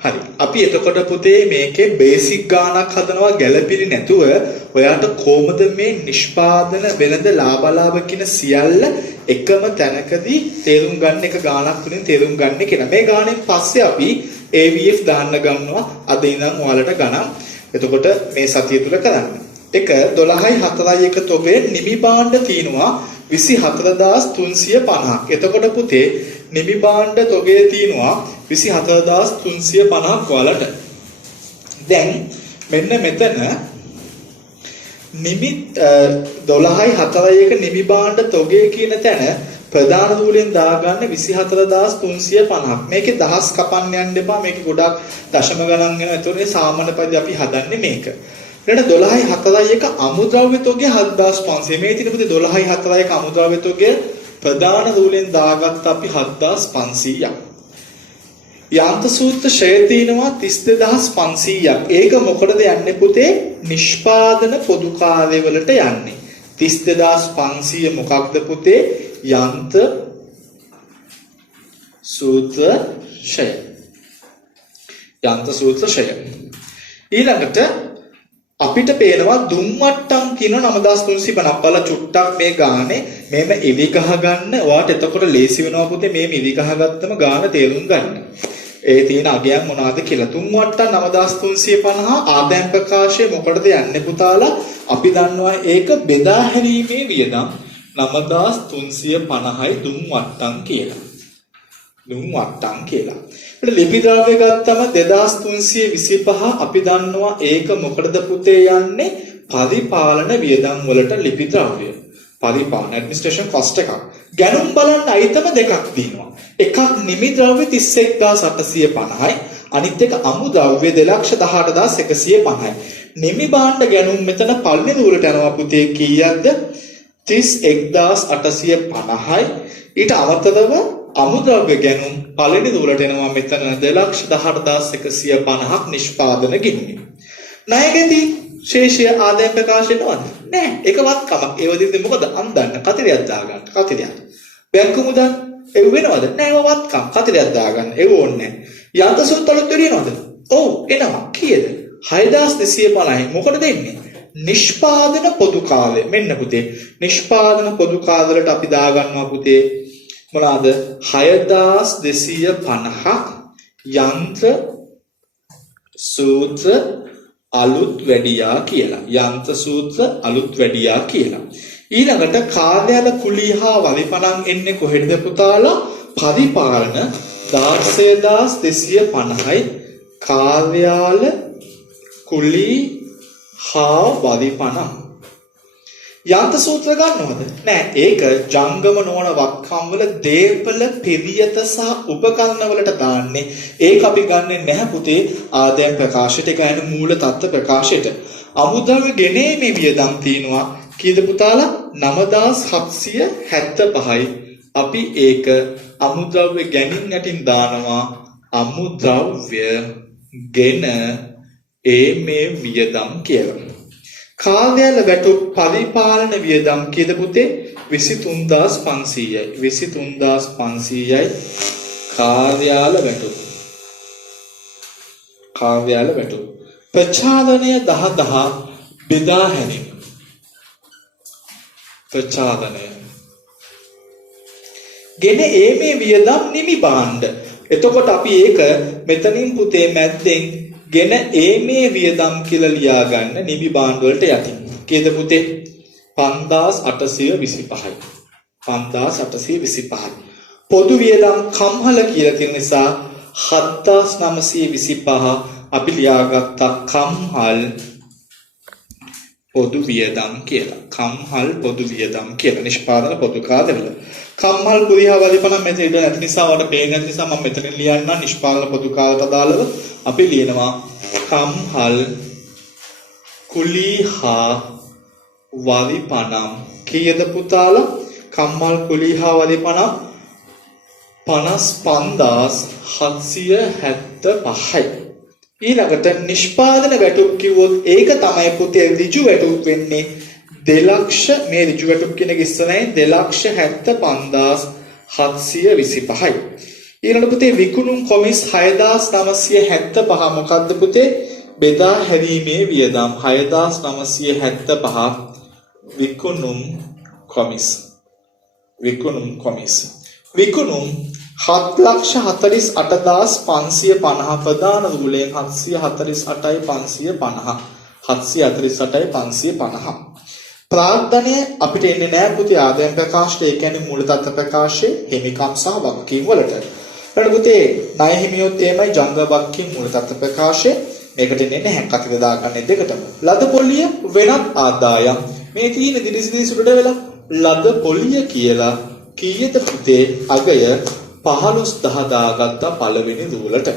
හරි. අපි එතකොට පුතේ මේකේ බේසික් ගාණක් හදනවා ගැළපෙලි නැතුව ඔයාට කොහොමද මේ නිෂ්පාදන වෙළඳ ලාභ කියන සියල්ල එකම තැනකදී තේරුම් ගන්න එක ගාණක් තුලින් තේරුම් ගන්න කියලා. මේ ගාණයෙන් පස්සේ අපි AVF දාන්න ගන්නවා අද ඉඳන් ඔයාලට ගණන්. එතකොට මේ සතිය තුල කරන්න. එක 12.41 තොගේ නිමි භාණ්ඩ තියෙනවා 24350ක්. එතකොට පුතේ නිමි භාණ්ඩ තොගේ තියෙනවා 24350ක් වලට. දැන් මෙන්න මෙතන නිමි 12.41 නිමි භාණ්ඩ තොගේ කියන තැන ප්‍රධාන දූලෙන් දාගන්න 24350ක්. මේකේ දහස් කපන්න යන්න එපා. මේකේ ගොඩක් දශම ගණන් වෙනවා. ඒතකොට මේ සාමාන්‍ය පරිදි අපි හදන්නේ මේක. ඊට 12.41 අමුද්‍රව්‍ය තොගේ 7500. මේ තියෙන පුතේ 12.41 අමුද්‍රව්‍ය තොගේ ප්‍රධාන දූලෙන් දාගත්ත අපි 7500ක්. යාන්ත්‍ර සූත්‍ර ෂය තියෙනවා 32500ක්. ඒක මොකටද යන්නේ පුතේ? නිෂ්පාදන පොදු කාර්ය වලට යන්නේ. 32500 මොකක්ද පුතේ? යන්ත්‍ර සූත්‍ර ෂය. යන්ත්‍ර සූත්‍ර ෂය. ඊළඟට අපිට පේනවා දුම්වට්ටම් කියන 9350 බලලා චුට්ටක් මේ ගානේ මේම ඉලි ගහ ගන්න. ඔයාට එතකොට ලේසි වෙනවා පුතේ මේ ඉලි ගහ ගත්තම ගාන තේරුම් ගන්න. ඒ තියෙන අගයන් මොනවාද කියලා. තුන්වට්ටම් 9350 ආදායම් ප්‍රකාශය මොකටද යන්නේ පුතාලා? අපි දන්නවා ඒක බෙදා හැරීමේ වියදම් 9350යි දුම්වට්ටම් කියලා. දුම්වට්ටම් කියලා. ඊට ලිපි ද්‍රව්‍ය ගත්තම 2325 අපි දන්නවා ඒක මොකටද පුතේ යන්නේ? පරිපාලන වියදම් වලට ලිපි ද්‍රව්‍ය. පරිපාලන ඇඩ්මිනිස්ට්‍රේෂන් කොස්ට් එකක්. ගැනුම් බලන්න අයිතම දෙකක් තියෙනවා. එකක් නිමි ද්‍රව්‍ය 31850යි. අනිත් එක අමු ද්‍රව්‍ය 218150යි. නිමි භාණ්ඩ ගැනුම් මෙතන පල්ලි නූලට යනවා පුතේ කීයක්ද? 31850යි. ඊට අමතරව අමුද්‍රව්‍ය ගැනුම් පළවෙනි දූලට එනවා මෙතන 218150ක් නිෂ්පාදන ගිණුමයි. ණයගැති ශේෂය ආදායම් ප්‍රකාශ වෙනවද? නෑ. ඒකවත් කමක්. ඒ වදින්ද මොකද අන්දන්න කතරයක් දාගන්න. කතරයක්. බැංකු මුදල් එව වෙනවද? නෑ ඒවත් කම්. කතරයක් දාගන්න. ඒව ඕනේ නෑ. යන්ත්‍ර සූත්‍ර වලට එනවද? ඔව් එනවා. කීයද? 6250යි. මොකටද එන්නේ? නිෂ්පාදන පොදු කාලය. මෙන්න පුතේ. නිෂ්පාදන පොදු කාලවලට අපි දාගන්නවා පුතේ මොනවාද? 6250ක් යන්ත්‍ර සූත්‍ර අලුත් වැඩියා කියලා. යන්ත්‍ර සූත්‍ර අලුත් වැඩියා කියලා. ඊළඟට කාර්යාල කුලී හා වලිපණන් එන්නේ කොහෙද පුතාලා? පරිපාලන 16250යි කාර්යාල කුලී හා වලිපණන්. යන්ත්‍ර සූත්‍ර ගන්නවද? නෑ. ඒක ජංගම නොවන වත්කම් වල දේපල පිරියත සහ උපකරණ වලට දාන්නේ. ඒක අපි ගන්නෙ නැහැ පුතේ ආදායම් ප්‍රකාශයට. ඒක යන මූල තත්ත්ව ප්‍රකාශයට. අමුද්‍රව්‍ය ගෙනීමේ වියදම් තියෙනවා. කීයද පුතාලා? 9775යි. අපි ඒක අමුද්‍රව්‍ය ගැනීම යටින් දානවා අමුද්‍රව්‍ය ගෙන මේ වියදම් කියලා. කාර්යාල වැටුප් පරිපාලන වියදම් කීයද පුතේ? 23500යි. 23500යි කාර්යාල වැටුප්. කාර්යාල වැටුප්. ප්‍රචාරණය 10 බෙදා හැරීම. ප්‍රචාරණය. ගෙන මේ වියදම් නිමි භාණ්ඩ. එතකොට අපි ඒක මෙතනින් පුතේ මැද්දෙන් ගෙන මේ වියදම් කියලා ලියා ගන්න නිමි භාණ්ඩ වලට යටින්. කීයද පුතේ? 5825යි. 5825යි. පොදු වියදම් කම්හල කියලා තියෙන නිසා 7925 අපි ලියාගත්තා කම්හල් පොදු වියදම් කියලා. කම්හල් පොදු වියදම් කියලා. නිෂ්පාදන පොදු කාර්යවල. කම්හල් කුරිහා වලිපණන් මෙතන ඉඳලා නැති නිසා වඩ පේන්නේ නැති නිසා මම මෙතන ලියන්න නිෂ්පාදන පොදු කාර්යයට අදාළව අපි ලියනවා කම්හල් කුලිහා වලිපණම්. කීයද පුතාලා? කම්හල් කුලිහා වලිපණම් 55775යි. ඊළඟට නිෂ්පාදන වැටුප් කිව්වොත් ඒක තමයි පුතේ ඍජු වැටුප් වෙන්නේ 2,00,000. මේ ඍජු වැටුප් කියන එක ඉස්සරහින් 2,75,725යි. ඊළඟ පුතේ විකුණුම් කොමිස් 6975 මොකද්ද පුතේ? බෙදා හැරීමේ වියදම් 6975 විකුණුම් කොමිස්. විකුණුම් 7,48,550 ප්‍රධාන රූලයෙන් 748,550 748,550 ප්‍රාර්ථනය අපිට එන්නේ නැහැ පුතේ ආදායම් ප්‍රකාශයට. ඒ කියන්නේ මූලතත්ත්ව ප්‍රකාශයේ හිමිකම් සහ වගකීම් වලට. ඊට පුතේ ණය හිමියොත් එමය ජංග වගකීම් මූලතත්ත්ව ප්‍රකාශය මේකට එන්නේ නැහැ. කතික දාගන්නේ දෙකටම. ලද පොලිය වෙනත් ආදායම්. මේ තියෙන දිලිසිලි සුඩ වෙලා ලද පොලිය කියලා කීයද පුතේ? අගය 15,000 දාගත්ත පළවෙනි රූලට.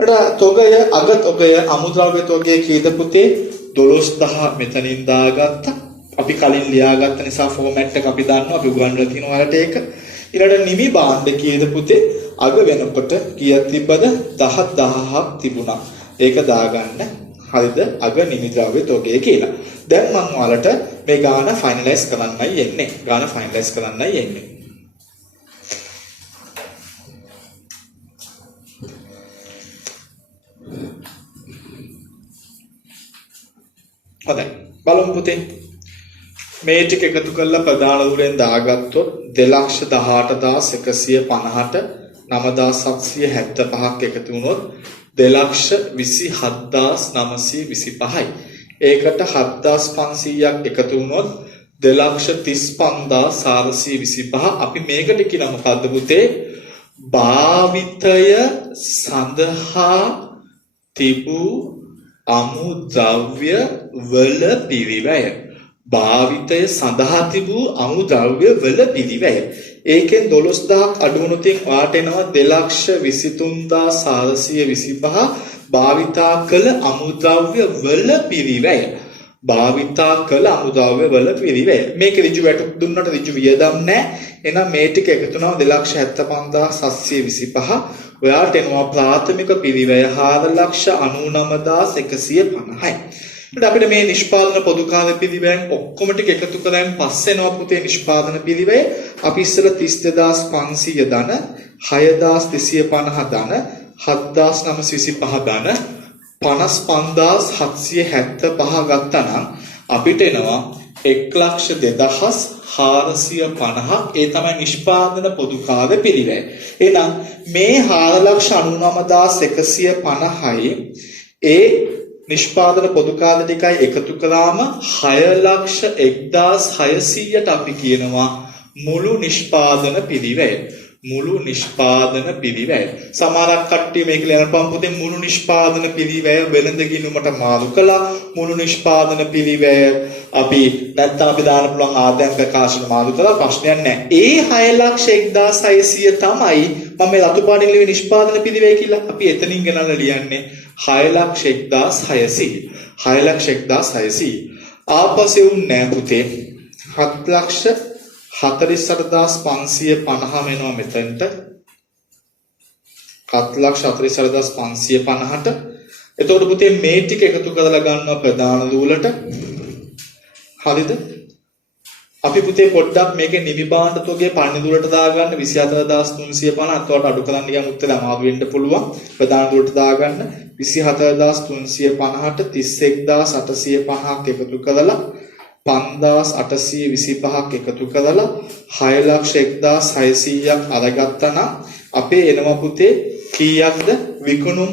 ඊට තොගය අග තොගය අමුද්‍රව්‍ය තොගය කීයද පුතේ? 12,000 මෙතනින් දාගත්ත. අපි කලින් ලියාගත්ත නිසා ෆෝමැට් එක අපි දන්නවා. අපි උගන්වලා තියෙනවා ඔයාලට ඒක. ඊළඟට නිමි භාණ්ඩ කීයද පුතේ? අග වෙනකොට කීයක් තිබ්බද? 10,000ක් තිබුණා. ඒක දාගන්න. හරිද? අග නිමි ද්‍රව්‍ය තොගය කියලා. දැන් මම ඔයාලට මේ ගාන ෆයිනලයිස් කරන්නයි යන්නේ. හොඳයි. බලමු පුතේ. මේ ටික එකතු කරලා ප්‍රධාන රූලෙන් දාගත්තොත් 2,18,150ට 9,775ක් එකතු වුණොත් 2,27,925යි. ඒකට 7,500ක් එකතු වුණොත් 2,35,425. අපි මේකට කියන මොකද්ද පුතේ? භාවිතය සඳහා තිබූ අමුද්‍රව්‍ය වල පිරිවැය. භාවිතය සඳහා තිබූ අමුද්‍රව්‍ය වල පිරිවැය. ඒකෙන් 12,000ක් අඩු වුණොත් ඔයාට එනවා 2,23,425 භාවිතා කළ අමුද්‍රව්‍ය වල පිරිවැය. මේක ඍජු වැටුප් දුන්නට ඍජු වියදම් නැහැ. එහෙනම් මේ ටික එකතු වෙනවා 2,75,725. ඔයාට එනවා ප්‍රාථමික පිරිවැය 4,99,150යි. ඊට අපිට මේ නිෂ්පාදන පොදු කාර්ය පිරිවැයෙන් ඔක්කොම ටික එකතු කරාම පස්සේ එනවා පුතේ නිෂ්පාදන පිරිවැය. අපි ඉස්සෙල්ලා 32,500 ධන 6,250 ධන 7,925 ධන 55,775 ගත්තා නම් අපිට එනවා 1,02,450. ඒ තමයි නිෂ්පාදන පොදු කාර්ය පිරිවැය. එහෙනම් මේ 4,99,150යි ඒ නිෂ්පාදන පොදු කාර්ය දෙකයි එකතු කළාම 6,01,600ට අපි කියනවා මුළු නිෂ්පාදන පිරිවැය. සමහරක් කට්ටිය මේක ලියනපම් පුතේ මුළු නිෂ්පාදන පිරිවැය වෙළඳ ගිණුමට මාරු කළා. මුළු නිෂ්පාදන පිරිවැය අපි නැත්තම් අපි දාන්න පුළුවන් ආදායම් ප්‍රකාශන මාරු කළා. ප්‍රශ්නයක් නැහැ. ඒ 6,01,600 තමයි මම මේ රතු පාටින් ලියුවේ නිෂ්පාදන පිරිවැය කියලා. අපි එතනින් ගෙනල්ලා ලියන්නේ 6,01,600. 6,01,600. ආපසු නෑ පුතේ 7,48,550 වෙනවා මෙතනට. 7,48,550ට. එතකොට පුතේ මේ ටික එකතු කරලා ගන්නවා ප්‍රධාන රූලට. හරිද? අපි පුතේ පොඩ්ඩක් මේකේ නිමි භාණ්ඩ තොගය පරිණි රූලට දාගන්න 24,350. අතවට අඩු කරන්න ගියම උත්තර අමාරු වෙන්න පුළුවන්. ප්‍රධාන රූලට දාගන්න 24,350ට 31,850ක් එකතු කරලා 5,825ක් එකතු කරලා 6,01,600ක් අරගත්තා නම් අපේ එනවා පුතේ කීයක්ද විකුණුම්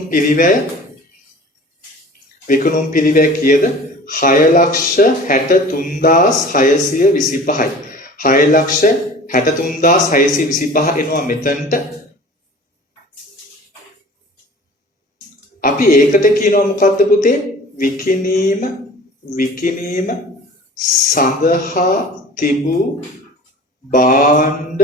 පිරිවැය කීයද? 6,63,625යි. 6,63,625 එනවා මෙතනට. අපි ඒකට කියනවා මොකද්ද පුතේ? විකිණීම සඳහා තිබූ භාණ්ඩ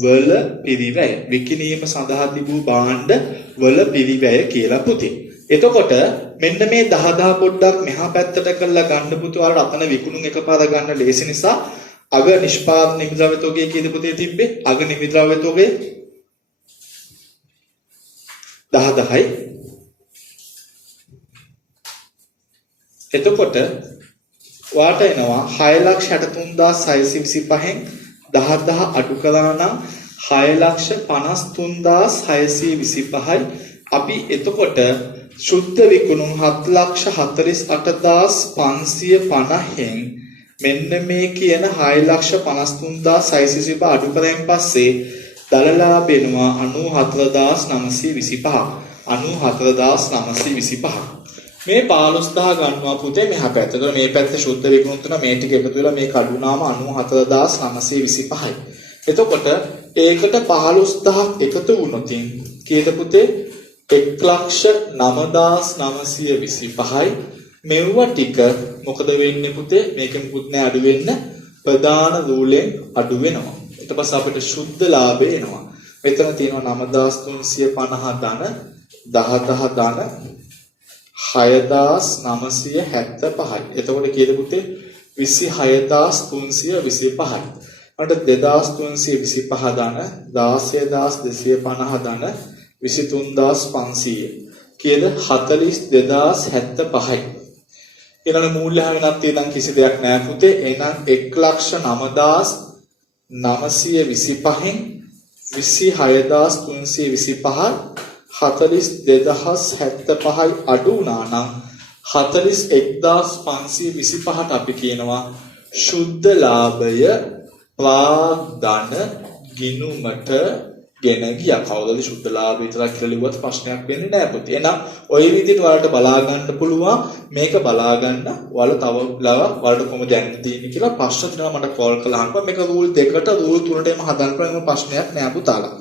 වල පිරිවැය. විකිණීම සඳහා තිබූ භාණ්ඩ වල පිරිවැය කියලා පුතේ. එතකොට මෙන්න මේ 10,000 පොඩ්ඩක් මෙහා පැත්තට කරලා ගන්න පුතේ. ඔයාලට අතන විකුණුම් එකපාර ගන්න ලේසි නිසා අග නිෂ්පාදන නිමිද්‍රව්‍ය තොගය කීයද පුතේ තිබ්බේ? අග නිමිද්‍රව්‍ය තොගය 10,000යි. එතකොට වාට එනවා 6,63,625න් 10,000 අඩු කළා නම් 6,53,625යි. අපි එතකොට ශුද්ධ විකුණුම් 7,48,550න් මෙන්න මේ කියන 6,53,625 අඩු කරෙන් පස්සේ දලලාභ වෙනවා 94,925. 94,925. මේ 15000 ගන්නවා පුතේ මෙහා පැත්තට. මේ පැත්ත ශුද්ධ විකුණුම් තුන මේ ටික එකතු වෙලා මේ කඩුනාම 94,925යි. එතකොට ඒකට 15000ක් එකතු වුණොත් කීයද පුතේ? 1,09,925යි. මෙව්ව ටික මොකද වෙන්නේ පුතේ? මේක මුකුත් නෑ අඩු වෙන්න. ප්‍රධාන රූලෙන් අඩු වෙනවා. ඊට පස්සේ අපිට ශුද්ධ ලාභය එනවා. මෙතන තියෙනවා 9,350 ධන 10,000 ධන 6,975යි. එතකොට කීයද පුතේ? 26,325යි. අට 2,325 ධන 16,250 ධන 23,500 කීයද? 42,075යි. ඊළඟ මූල්‍ය හැවෙනක් තියෙනම් කිසි දෙයක් නෑ පුතේ. එහෙනම් 1,09,925න් 26,325 42,075යි අඩු වුණා නම් 41,525ට අපි කියනවා ශුද්ධ ලාභය ප්‍රාග්ධන ගිණුමට ගෙන ගියා. කවුරුද ශුද්ධ ලාභය විතරක් කියලා ලිව්වත් ප්‍රශ්නයක් වෙන්නේ නැහැ පුතේ. එහෙනම් ওই විදිහට ඔයාලට බලා ගන්න පුළුවන්. මේක බලා ගන්න ඔයාලා තව ඔයාලට කොහොමද දැනන්න තියෙන්නේ කියලා ප්‍රශ්න දෙනවා මට කෝල් කළාම මේක රූල් 2කට රූල් 3ට එම හදන්න පුළුවන් ප්‍රශ්නයක් නෑ පුතාලා.